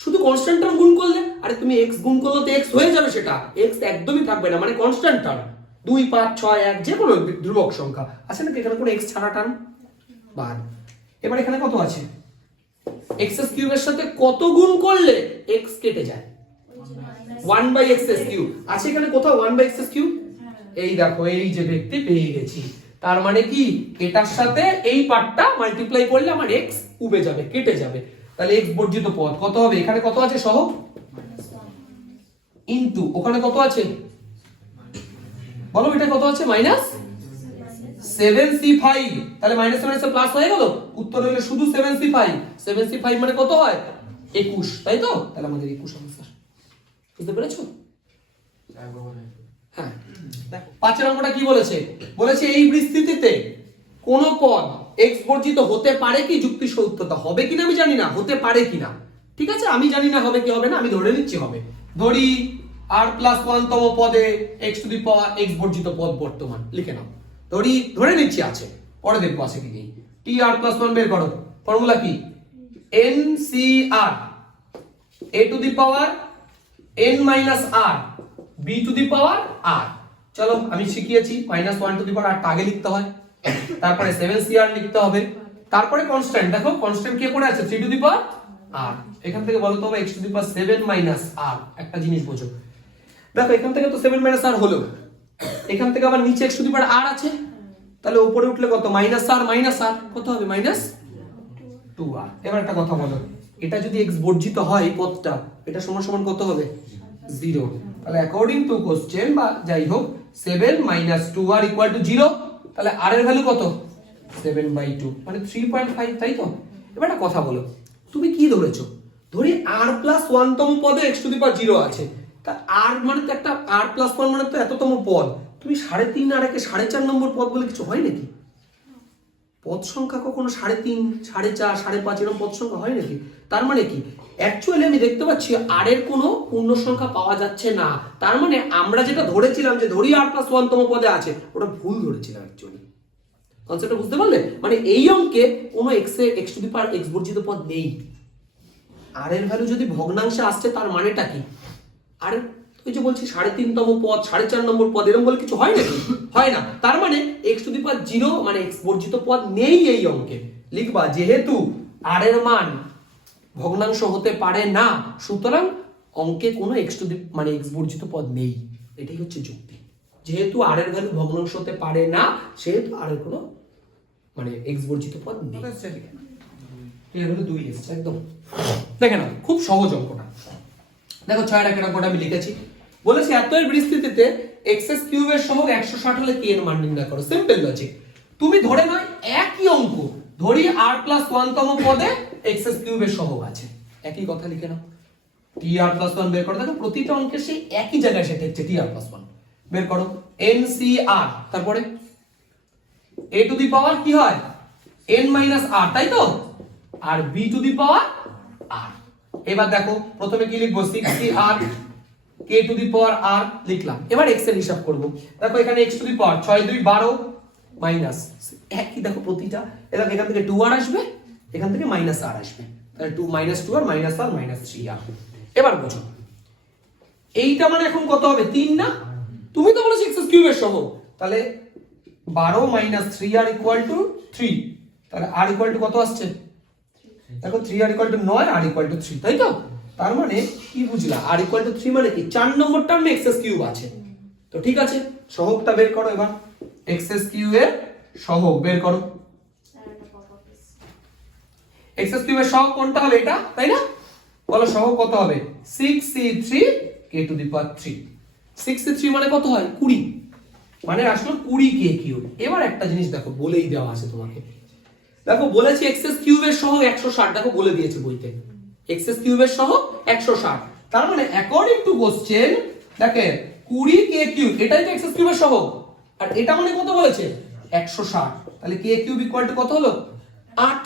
শুধু কনস্ট্যান্ট টার্ম গুণ করলে আরে তুমি x গুণ করলে তো x হয়ে যাবে সেটা x একদমই থাকবে না মানে কনস্ট্যান্ট টার্ম 2 5 6 1 যে কোনো ধ্রুবক সংখ্যা আছে নাকি এখানে কোনো x ছাড়া টার্ম বাদ এবার এখানে কত আছে x কিউব এর সাথে কত গুণ করলে x কেটে যায় 1 by x কিউব আছে এখানে কোথাও 1 by x কিউব এই দেখো এই যে ব্যক্তি পেয়ে গেছি তার মানে কি এটার সাথে এই পার্টটা মাল্টিপ্লাই করলে আমার x উবে যাবে কেটে যাবে তাহলে x বর্জিত পদ কত হবে এখানে কত আছে সহ ইনটু ওখানে কত আছে বলো এটা কত আছে -7c5 তাহলে -7 প্লাস হয়ে গেল উত্তর হলো শুধু 7c5 7c5 মানে কত হয় 21 তাই তো তাহলে আমাদের 21 आंसर বুঝতে পেরেছো হ্যাঁ দেখো পাঁচের অঙ্কটা কি বলেছে বলেছে এই পরিস্থিতিতে কোন পদ x বর্জিত হতে পারে কি যুক্তিসঙ্গততা হবে কিনা আমি জানি না হতে পারে কিনা ঠিক আছে আমি জানি না হবে কি হবে না আমি ধরে নিচ্ছি হবে ধরি r+1 তম পদে x to the power x বর্জিত পদ বর্তমান লিখে নাও ধরে নিচ্ছি আছে পরে দেখবো আছে কি নেই tr+1 বের করো ফর্মুলা কি ncr a two the power n r b to the power r চলো আমি শিখিয়েছি -1 টু দি পাওয়ার r আগে লিখতে হয় তারপরে 7cr লিখতে হবে তারপরে কনস্ট্যান্ট দেখো কনস্ট্যান্ট কে পড়ে আছে 3 টু দি পাওয়ার r এখান থেকে বলতে হবে x to the power 7 r একটা জিনিস বোঝো দেখো এখান থেকে তো 7 r হলো এখান থেকে আবার নিচে x to the power r আছে তাহলে উপরে উঠলে কত r কত হবে -2r এবার একটা কথা বলো এটা যদি x বর্জিত হয় পদটা এটা সমান সমান কত হবে 0 তাহলে অ্যাকর্ডিং টু কোশ্চেন বা যাই হোক 7 - 2r = 0 তাহলে r এর ভ্যালু কত 7/2 মানে 3.5 তাই তো এবার একটা কথা বলো তুমি কি ধরেছো ধরি r+1 তম পদে x টু দি পাওয়ার 0 আছে তা r মানে তো একটা r+1 মানে তো এততম পদ তুমি 3.5 আর একে 4.5 নম্বর পদ বলে কিছু হয় নাকি পদ সংখ্যা কখনো 3.5 4.5 5.5 এরকম পদ সংখ্যা হয় নাকি তার মানে কি অ্যাকচুয়ালি আমি দেখতে পাচ্ছি r এর কোনো পূর্ণ সংখ্যা পাওয়া যাচ্ছে না তার মানে আমরা যেটা ধরেছিলাম যে ধরি r+1 তম পদে আছে ওটা ভুল ধরেছিলাম অ্যাকচুয়ালি কনসেপ্টটা বুঝতে পারলে মানে এই অঙ্কে কোনো x to the power x বর্জিত পদ নেই r এর ভ্যালু যদি ভগ্নাংশে আসছে তার মানেটা কি আর ওই যে বলছি 3.5 তম পদ 4.5 নম্বর পদ এরকম বলে কিছু হয় নাকি হয় না তার মানে x টু দি পাওয়ার 0 মানে x বর্জিত পদ নেই এই অঙ্কে লিখবা যেহেতু r এর মান ভগ্নাংশ হতে পারে না সুতরাং অঙ্কে কোনো x টু দি মানে x বর্জিত পদ নেই এটাই হচ্ছে যুক্তি যেহেতু r এর ভ্যালু ভগ্নাংশ হতে পারে না সেহেতু r এর কোনো মানে x বর্জিত পদ নেই এটা হলো 2 এসছে একদম দেখেন না খুব সহজ অঙ্কটা দেখো 6 এর অঙ্কটা আমি লিখেছি বলেছি এত এর পরিস্থিতিতে এক্স কিউবের সহগ 160 হলে কে এর মান নির্ণয় করো, সিম্পল লজিক। তুমি ধরে নাও একই অঙ্ক, ধরি r প্লাস 1 তম পদে এক্স কিউবের সহগ আছে, একই কথা লিখে নাও, tr প্লাস 1 বের করো। দেখো প্রতিটা অঙ্কের সেই একই জায়গায় সেটা হচ্ছে tr প্লাস 1 বের করো, ncr, তারপরে a টু দি পাওয়ার কি হয় n মাইনাস r, তাই তো, আর b to the power r। এবার দেখো প্রথমে কি লিখবো 6r k two the power r লিখলাম। এবার x এর হিসাব করব। দেখো এখানে x to the power 6 2 12 minus একই, দেখো প্রতিটা এখান থেকে 2r আসবে, এখান থেকে মাইনাস r আসবে, তাহলে 2 minus 2r minus r minus 3r। এবার বুঝো এইটা মানে এখন কত হবে 3 না, তুমি তো বলেছো x কিউবের সহগ, তাহলে 12 মাইনাস 3r ইকুয়াল টু 3, তাহলে r ইকুয়াল টু কত আসছে, দেখো 3r equal to 9, r equal to 3, তাই তো। তার মানে কি বুঝলা, r ইকুয়াল টু 3 মানে কি 4 নম্বর টার্মে x কিউব আছে, তো ঠিক আছে সহগটা বের করো। এবার x কিউবের সহগ বের করো, x কিউবের সহগ কোনটা হবে এটা, তাই না, বলো সহগ কত হবে 6c3 k two the power 3, 6c3 মানে কত হয় 20, মানে আসলে 20 k কিউব। এবার একটা জিনিস দেখো বলেই দেওয়া আছে তোমাকে, দেখো বলেছি x কিউবের সহগ 160, দেখো বলে দিয়েছে বইতে x কিউবের সহগ 160, তার মানে অ্যাকর্ডিং টু কোশ্চেন দেখেন 20 k কিউব এটাই তো x কিউবের সহগ, আর এটা মানে কত বলেছে 160, তাহলে k কিউব ইকুয়াল টু কত হলো 8,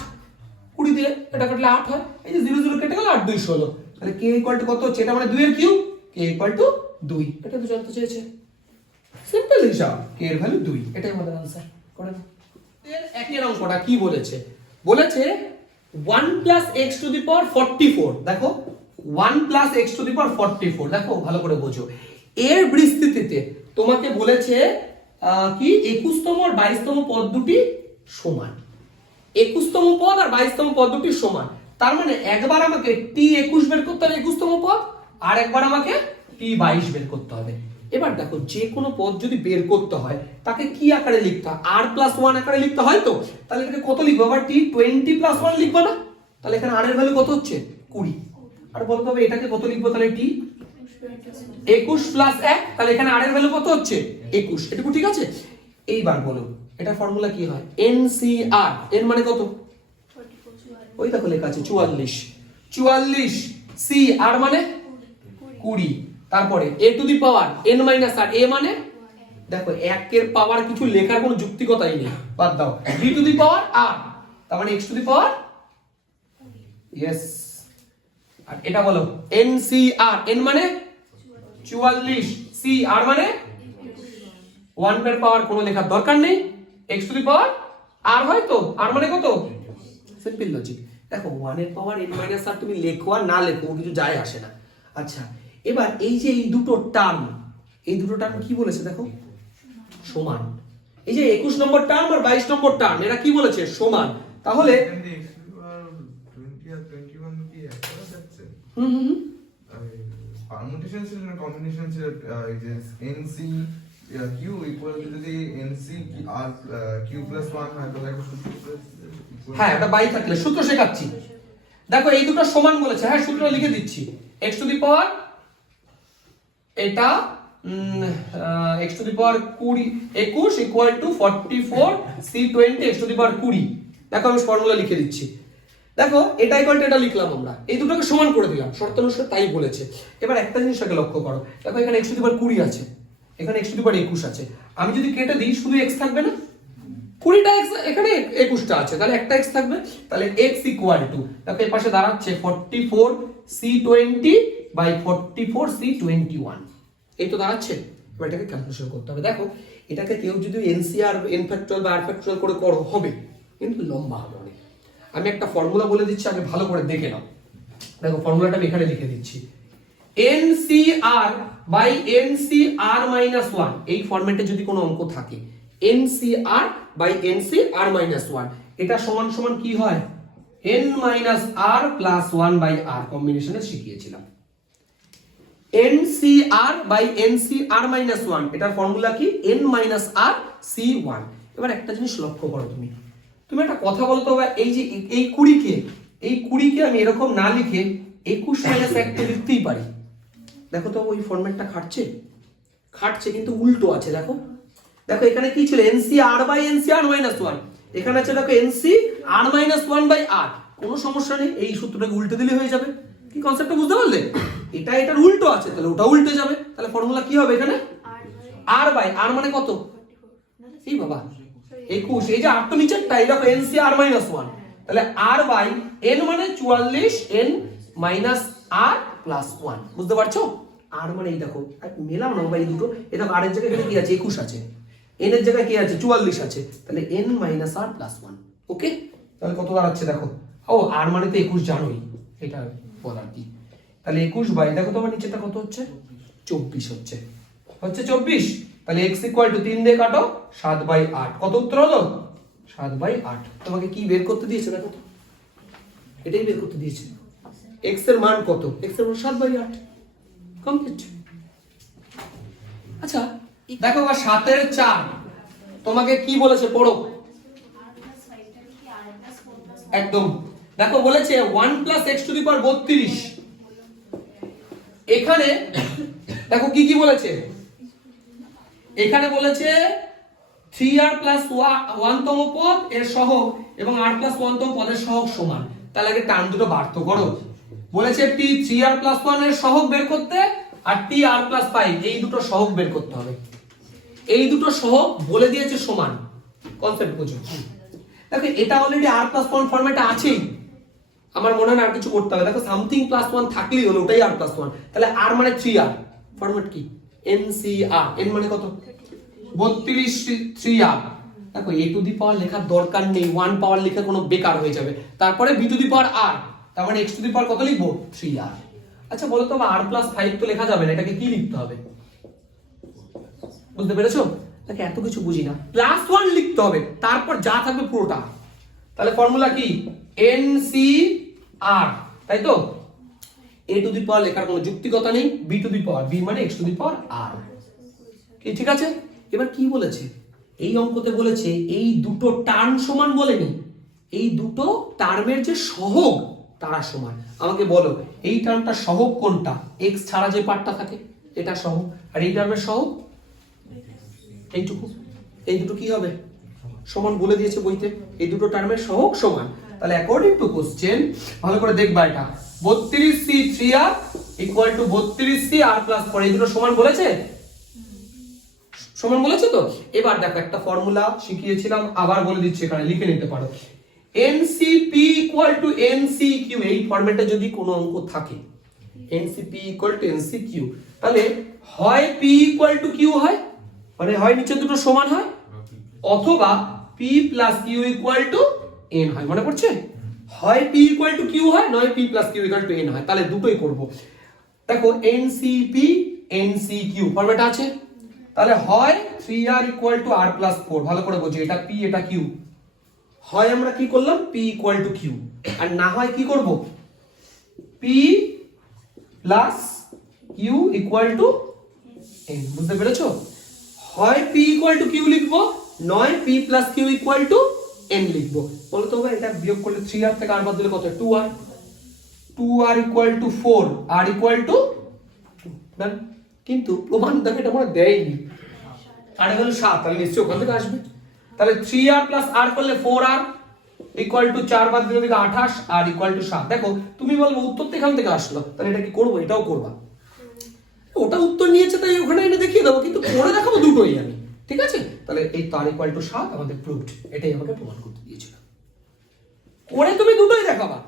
20 দিয়ে এটা কাটলে 8 হয়, এই যে 0 0 কেটে গেল 8 200 হলো, তাহলে k ইকুয়াল টু কত হচ্ছে, এটা মানে 2 এর কিউব, k ইকুয়াল টু 2, এটা তো জানতে চেয়েছে, সিম্পল হিসাব, k এর ভ্যালু 2, এটাই আমাদের आंसर করে নাও। এর একের অঙ্কটা কি বলেছে, বলেছে 1 প্লাস x টু দি পাওয়ার 44, দেখো 1 প্লাস x টু দি পাওয়ার 44, দেখো ভালো করে বোঝো, এর বিস্তৃতিতে তোমাকে বলেছে কি 21 তম আর 22 তম পদ দুটি সমান, 21 তম পদ আর 22 তম পদ দুটি সমান, তার মানে একবার আমাকে t 21 বের করতে হবে 21 তম পদ, আর একবার আমাকে t 22 বের করতে হবে। এবার দেখো যে কোনো পদ যদি বের করতে হয় তাকে কি আকারে লিখতে হয়, r প্লাস 1 আকারে লিখতে হয়, তো তাহলে এটাকে কত লিখবো, আবার t 20 প্লাস 1 লিখবো না, তাহলে এখানে r এর ভ্যালু কত হচ্ছে 20, আর বলতে হবে এটাকে কত লিখবো, তাহলে t 21 প্লাস 1, তাহলে এখানে r এর ভ্যালু কত হচ্ছে 21, এটুকু ঠিক আছে। এইবার বলো এটা ফর্মুলা কি হয়, ncr, n মানে কত, ওই দেখো লেখা আছে 44, 44 c r মানে 20, তারপরে a two the power n minus r, a মানে দেখো 1 এর পাওয়ার কিছু লেখার কোনো যুক্তিকতাই নেই, বাদ দাও, b to the power r, তার মানে x to the power, yes, আর এটা বলো ncr, n মানে 44, c r মানে 1 এর পাওয়ার কোনো লেখার দরকার নেই, x to the power r হয় তো, r মানে কত, সিম্পল লজিক। দেখো 1 এর পাওয়ার n মাইনাস r তুমি লেখো আর না লেখো কিছু যায় আসে না। আচ্ছা এবার এই যে এই দুটো টার্ম কি বলেছে দেখো সমান, এই যে 21 নম্বর টার্ম আর 22 নম্বর টার্ম এরা কি বলেছে সমান, তাহলে 20 আর 21 কি একসাথে যাচ্ছে, হুম পারমুটেশন ছিল না কম্বিনেশন ছিল, এই যে nc q ইকুয়াল টু যদি nc r q প্লাস 1 হয় তাহলে একটা সূত্র, হ্যাঁ এটা বাই থাকলে সূত্র শেখাচ্ছি, দেখো এই দুটো সমান বলেছে, হ্যাঁ সূত্রটা লিখে দিচ্ছি, x টু দি পাওয়ার এটা x to the power 21 equal to 44 c20 x to the power 20, দেখো আমি ফর্মুলা লিখে দিচ্ছি, দেখো এটা ইকুয়াল টু এটা লিখলাম আমরা, এই দুটোকে সমান করে দিলাম, শর্ত অনুসারে তাই বলেছে। এবার একটা জিনিস আগে লক্ষ্য করো, দেখো এখানে x টু দি পাওয়ার 20 আছে, এখানে x টু দি পাওয়ার 21 আছে, আমি যদি কেটে দিই শুধু x থাকবে না, 20টা x এখানে 21টা আছে, তাহলে একটা x থাকবে, তাহলে x ইকুয়াল টু দেখো এই পাশে দাঁড়াচ্ছে 44 c20 বাই 44 c21, এই তো দাঁড়াচ্ছে। এবার এটাকে ক্যালকুলেশন করতে হবে, দেখো এটাকে কেউ যদি NCR n ফ্যাক্টরিয়াল বা r ফ্যাক্টরিয়াল করে করো হবে, কিন্তু লম্বা হবে অনেক। আমি একটা ফর্মুলা বলে দিচ্ছি আগে ভালো করে দেখে নাও, দেখো ফর্মুলাটা আমি এখানে লিখে দিচ্ছি, NCR বাই NCR মাইনাস 1, এই ফরম্যাটে যদি কোনো অঙ্ক থাকে NCR বাই NCR মাইনাস 1, এটা সমান সমান কি হয় n minus r plus 1 by r, কম্বিনেশনে শিখিয়েছিলাম। NCR বাই NCR মাইনাস 1, এটার ফর্মুলা কি n মাইনাস r c1। এবার একটা জিনিস লক্ষ্য করো, তুমি একটা কথা বলতে হবে, এই যে এই 20 কে আমি এরকম না লিখে 21 মাইনাস 1 কে লিখতেই পারি, দেখো তো ওই ফরম্যাটটা খাটছে কিন্তু উল্টো আছে। দেখো দেখো এখানে কি ছিল N C R by N C R minus one, এখানে আছে দেখো N C R minus one by R. কোনো সমস্যা নেই, এই সূত্রটাকে উল্টে দিলে হয়ে যাবে। কি কনসেপ্টটা বুঝতে পারলে? এটা এটার উল্টো আছে, তাহলে ওটা উল্টে যাবে। তাহলে ফর্মুলা কি হবে এখানে? আর বাই আর মানে কত? এই বাবা 21, এই যে আর তো নিচেরটাই দেখো এনসি আর মাইনাস ওয়ান, তাহলে আর বাই এন মানে 44 এন মাইনাস আর প্লাস ওয়ান। বুঝতে পারছো? আর মানে এই দেখো মেলাম না বাবা এই দুটো, এটা আর এর জায়গায় এখানে কি আছে 21 আছে, এন এর জায়গায় কি আছে 44 আছে, তাহলে এন মাইনাস আর প্লাস ওয়ান। ওকে, তাহলে কত দাঁড়াচ্ছে দেখো, ও আর মানে তো 21 জানোই, এটা বলার কি। তাহলে 21 বাই দেখো তোমার নিচেটা কত হচ্ছে 24 হচ্ছে 24। তাহলে x ইকুয়াল টু 3 দিয়ে কাটো 7 বাই 8, কত উত্তর হলো 7 বাই 8। তোমাকে কি বের করতে দিয়েছে দেখো তো, এটাই বের করতে দিয়েছে। x এর মান কত? x এর মান 7 বাই 8, কমপ্লিট। আচ্ছা দেখো বা 7 এর 4 তোমাকে কি বলেছে পড়ো একদম। দেখো বলেছে 1 প্লাস x টু দি পাওয়ার 32। এখানে দেখো কি কি বলেছে, এখানে বলেছে 3r প্লাস 1 তম পদ এর সহগ এবং r প্লাস 1 তম পদের সহগ সমান। তাহলে আগে টার্ম দুটো বার তো করো। বলেছে t 3r প্লাস 1 এর সহগ বের করতে আর t r প্লাস 5 এই দুটো সহগ বের করতে হবে। এই দুটো সহগ বলে দিয়েছে সমান, কনসেপ্ট বুঝো। দেখো এটা অলরেডি r প্লাস 1 ফরম্যাটে আছেই, আমার মনে হয় না আর কিছু করতে হবে। দেখো সামথিং প্লাস 1 থাকলেই হলো, ওটাই r প্লাস 1। তাহলে r মানে 3r, ফরম্যাট কি ncr, n মানে কত 32 3r। দেখো a টু দি পাওয়ার লেখার দরকার নেই, 1 পাওয়ার লিখে কোনো বেকার হয়ে যাবে। তারপরে b to the power r, তার মানে x টু দি পাওয়ার কত লিখবো 3r। আচ্ছা বলো তো r প্লাস 5 তো লেখা যাবে না, এটাকে কি লিখতে হবে? বুঝতে পেরেছো? দেখো এত কিছু বুঝি না, প্লাস 1 লিখতে হবে, তারপর যা থাকবে পুরোটা। তাহলে ফর্মুলা কি ncr, তাই তো? a টু দি পাওয়ার লেখার কোনো যুক্তিকতা নেই, b to the power, b মানে x to the power r। কি ঠিক আছে? এবার কি বলেছে এই অঙ্কতে? বলেছে এই দুটো টার্ম সমান বলেনি, এই দুটো টার্মের যে সহগ তারা সমান। আমাকে বলো এই টার্মটা সহগ কোনটা? x ছাড়া যে পার্টটা থাকে এটা সহগ, আর এই টার্মের সহগ এইটুকু। এই দুটো কি হবে সমান বলে দিয়েছে বইতে, এই দুটো টার্মের সহগ সমান। তাহলে অ্যাকর্ডিং টু কোশ্চেন ভালো করে দেখবা, এটা 32c 3r equal to 32c r plus 4 এই দুটো সমান বলেছে, সমান বলেছে তো। এবার দেখো একটা ফর্মুলা শিখিয়েছিলাম, আবার বলে দিচ্ছি, এখানে লিখে নিতে পারো ncp ইকুয়াল টু ncq। এই ফরম্যাটে যদি কোনো অঙ্ক থাকে ncp ইকুয়াল টু ncq, তাহলে হয় p ইকুয়াল টু q হয়, মানে হয় নিচে দুটো সমান হয়, অথবা p plus q equal to n হয়। মনে পড়ছে? হয় p ইকুয়াল টু q হয়, নয় p plus q equal to n হয়। তাহলে দুটোই করব। দেখো ncp ncq ফরম্যাট আছে, তাহলে হয় 3r equal to r plus 4, ভালো করে বোঝো এটা p এটা q। হয় আমরা কি করলাম p ইকুয়াল টু q, আর না হয় কি করব p plus q equal to n। বুঝতে পেরেছো? হয় p ইকুয়াল টু q লিখবো, নয় p plus q equal to n লিখবো। বলো তো ভাই এটা বিয়োগ করলে 3r থেকে r বাদ দিলে কত? 2r। 2r equal to 4, r equal to 2। কিন্তু প্রমাণ দেখে এটা মনে দেয়নি, আর হলো 7, তাহলে নিশ্চয়ই ওখান থেকে আসবে। তাহলে 3r প্লাস r করলে 4r ইকুয়াল টু 4 বাদ দিলে দিকে 28, r ইকুয়াল টু 7। দেখো তুমি বলবো উত্তর তো এখান থেকে আসলো, তাহলে এটা কি করবো? এটাও করবা। ওটা উত্তর নিয়েছে তাই ওখানে এনে দেখিয়ে দেবো, কিন্তু করে দেখাবো দুটোই আমি, ঠিক আছে? তাহলে এই তার ইকুয়াল টু 7 আমাদের প্রুভড, এটাই আমাকে প্রমাণ করতে দিয়েছিল। করে তুমি দুটোই দেখাবা।